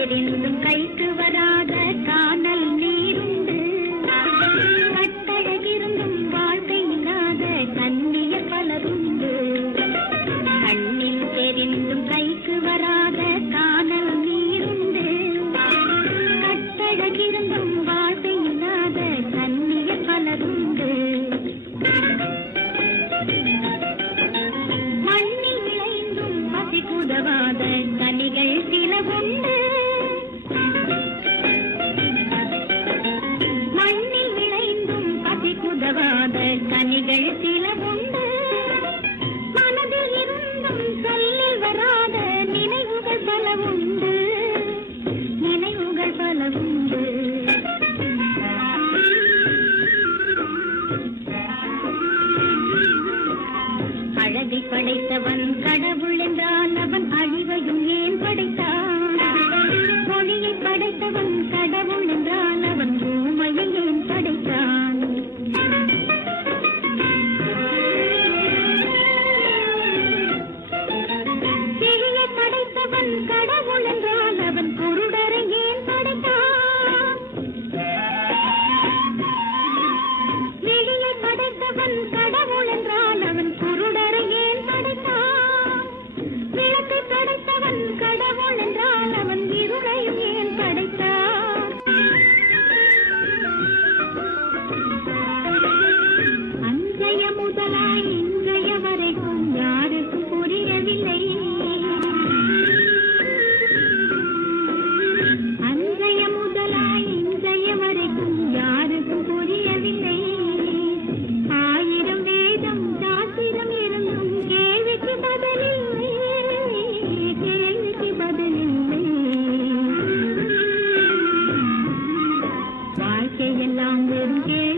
எரிந்தும் கைக்கு வராத காணல் நீருண்டு. கட்டழகிருந்தும் வாழ்க்கை இல்லாத கண்ணிய பலருண்டு. கண்ணில் தெரிந்தும் கைக்கு வராத காணல் நீருண்டு. கட்டழகிருந்தும் வாழ்க்கை இல்லாத கண்ணிய பலருண்டு. மண்ணில் விளைந்தும் பசி குதவாத கனிகள் சிலவும் சில உண்டு வராத நினைவுகள் பல உண்டு நினைவுகள் பல உண்டு படைத்தவன் கடவுள் जीवन का வாழ்க்கையெல்லாம் வெறும் ஏ